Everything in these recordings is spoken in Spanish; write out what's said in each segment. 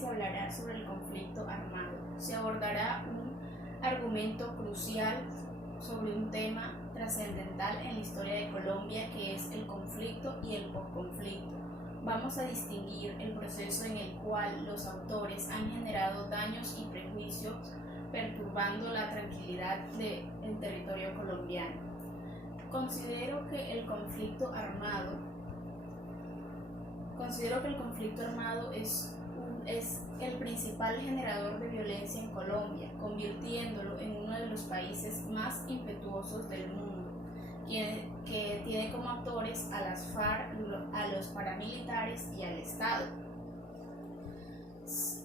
se hablará sobre el conflicto armado. Se abordará un argumento crucial sobre un tema trascendental en la historia de Colombia, que es el conflicto y el posconflicto. Vamos a distinguir el proceso en el cual los autores han generado daños y prejuicios perturbando la tranquilidad del territorio colombiano. Considero que el conflicto armado es el principal generador de violencia en Colombia, convirtiéndolo en uno de los países más impetuosos del mundo, que tiene como actores a las FARC, a los paramilitares y al Estado.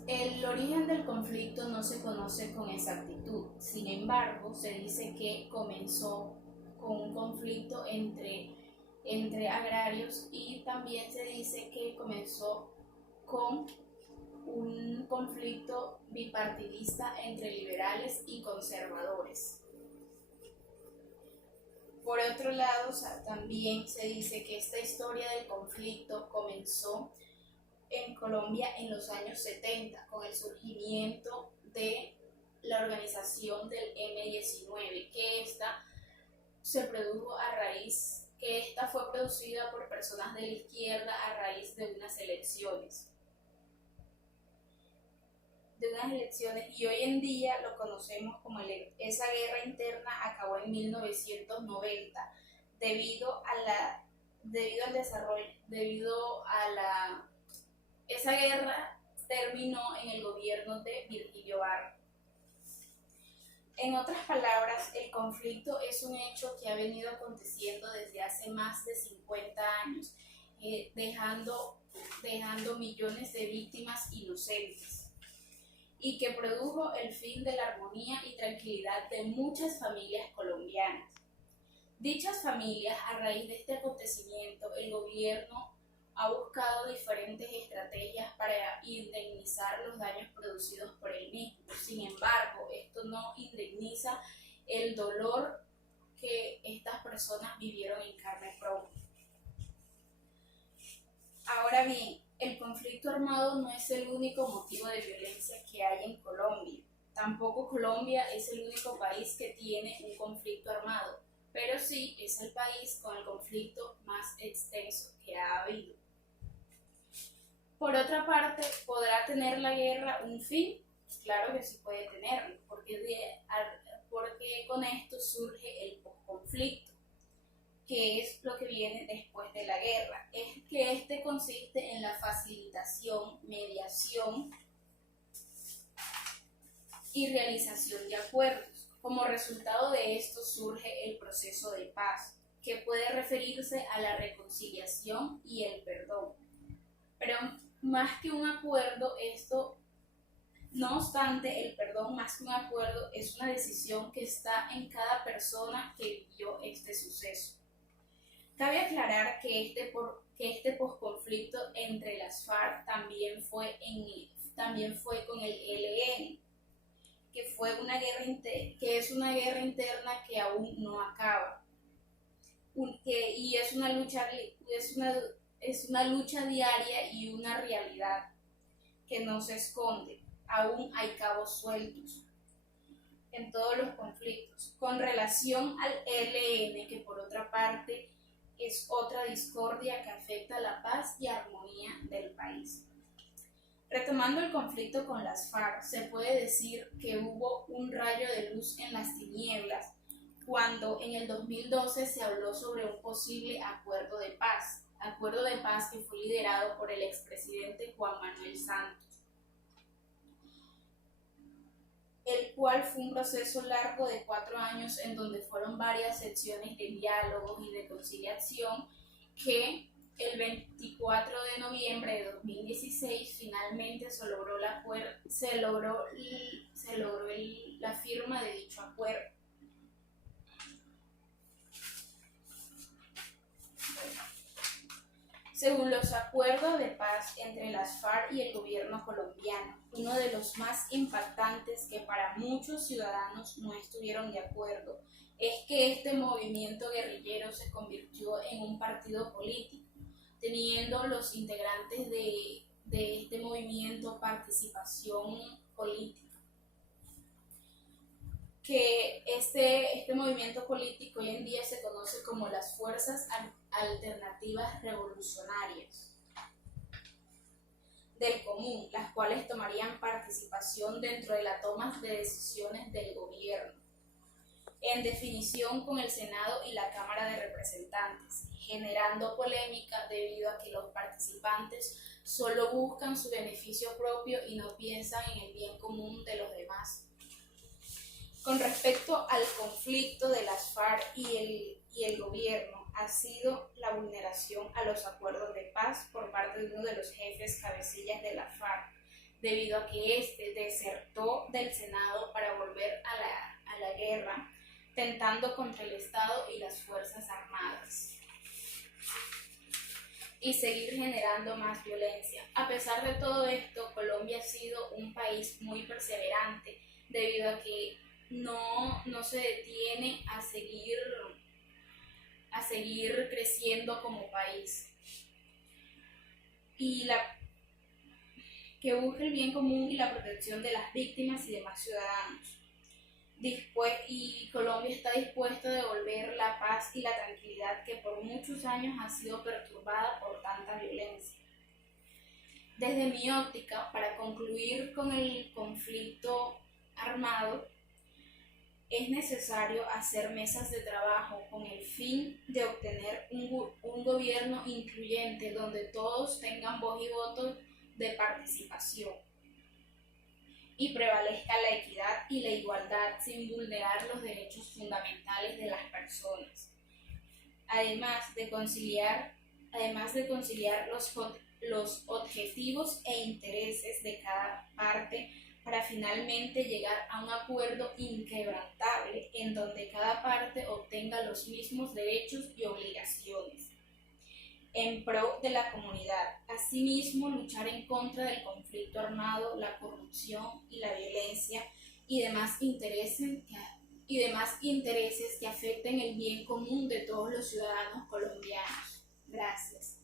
El origen del conflicto no se conoce con exactitud, sin embargo, se dice que comenzó con un conflicto entre agrarios, y también se dice que comenzó con un conflicto bipartidista entre liberales y conservadores. Por otro lado, también se dice que esta historia del conflicto comenzó en Colombia en los años 70 con el surgimiento de la organización del M-19, que esta fue producida por personas de la izquierda a raíz de unas elecciones, y hoy en día lo conocemos como esa guerra interna. Acabó en 1990 esa guerra terminó en el gobierno de Virgilio Barrio. En otras palabras, el conflicto es un hecho que ha venido aconteciendo desde hace más de 50 años, dejando millones de víctimas inocentes, y que produjo el fin de la armonía y tranquilidad de muchas familias colombianas. Dichas familias, a raíz de este acontecimiento, el gobierno ha buscado diferentes estrategias para indemnizar los daños producidos por el mismo. Sin embargo, esto no indemniza el dolor que estas personas vivieron en carne propia. Ahora bien, el conflicto armado no es el único motivo de violencia que hay en Colombia. Tampoco Colombia es el único país que tiene un conflicto armado, pero sí es el país con el conflicto más extenso que ha habido. Por otra parte, ¿podrá tener la guerra un fin? Claro que sí puede tenerlo, porque con esto surge el posconflicto, que es lo que viene después de la guerra. Es que este consiste en la facilitación, mediación y realización de acuerdos. Como resultado de esto surge el proceso de paz, que puede referirse a la reconciliación y el perdón. Pero más que un acuerdo, no obstante, el perdón más que un acuerdo es una decisión que está en cada persona que vivió este suceso. Cabe aclarar que este posconflicto entre las FARC también fue con el ELN, que es una guerra interna que aún no acaba, y es una lucha diaria y una realidad que no se esconde. Aún hay cabos sueltos en todos los conflictos. Con relación al ELN, que por otra parte es otra discordia que afecta la paz y armonía del país. Retomando el conflicto con las FARC, se puede decir que hubo un rayo de luz en las tinieblas cuando en el 2012 se habló sobre un posible acuerdo de paz que fue liderado por el expresidente Juan Manuel Santos, el cual fue un proceso largo de 4 años en donde fueron varias secciones de diálogo y de conciliación, que el 24 de noviembre de 2016 finalmente se logró la firma de dicho acuerdo. Según los acuerdos de paz entre las FARC y el gobierno colombiano, uno de los más impactantes, que para muchos ciudadanos no estuvieron de acuerdo, es que este movimiento guerrillero se convirtió en un partido político, teniendo los integrantes de de este movimiento participación política, que este movimiento político hoy en día se conoce como las fuerzas alternativas revolucionarias del común, las cuales tomarían participación dentro de la toma de decisiones del gobierno, en definición con el Senado y la Cámara de Representantes, generando polémica debido a que los participantes solo buscan su beneficio propio y no piensan en el bien común de los demás. Con respecto al conflicto de las FARC y el gobierno, ha sido la vulneración a los acuerdos de paz por parte de uno de los jefes cabecillas de la FARC, debido a que éste desertó del Senado para volver a la guerra, tentando contra el Estado y las Fuerzas Armadas, y seguir generando más violencia. A pesar de todo esto, Colombia ha sido un país muy perseverante, debido a que no se detiene a seguir creciendo como país, y que busca el bien común y la protección de las víctimas y demás ciudadanos. Y Colombia está dispuesta a devolver la paz y la tranquilidad que por muchos años ha sido perturbada por tanta violencia. Desde mi óptica, para concluir con el conflicto armado, es necesario hacer mesas de trabajo con el fin de obtener un gobierno incluyente donde todos tengan voz y voto de participación y prevalezca la equidad y la igualdad sin vulnerar los derechos fundamentales de las personas. Además de conciliar los objetivos e intereses de cada parte para finalmente llegar a un acuerdo inquebrantable en donde cada parte obtenga los mismos derechos y obligaciones en pro de la comunidad. Asimismo, luchar en contra del conflicto armado, la corrupción y la violencia y demás intereses que afecten el bien común de todos los ciudadanos colombianos. Gracias.